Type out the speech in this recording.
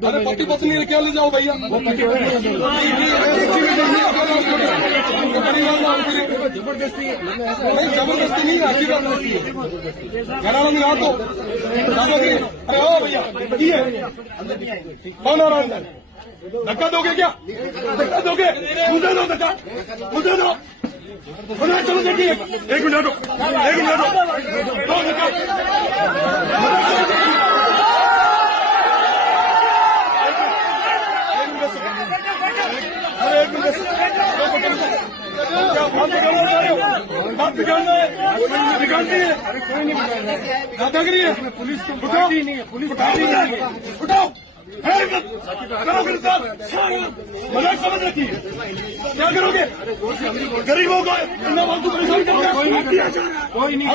अरे पति पत्नी क्या ले जाओ भैया, जबरदस्ती नहीं, अच्छी बात नहीं है। घराना में आ तो अरे ओ भैया कौन आ रहा है? धक्का दोगे क्या? धक्का दोगे? मुझे दो धक्का, मुझे दो। चलो देखिए, एक मिनट दो, एक मिनट दो धक्का। बात बिगाड़ना है, बिगाड़नी है, दादागिरी है। पुलिस को उठाती नहीं है, पुलिस उठाती नहीं है। उठाओ, करो गिरफ्तार। मजाक समझ रखी है, क्या करोगे? गरीबों को इतना फालतू परेशान करोगे? कोई नहीं।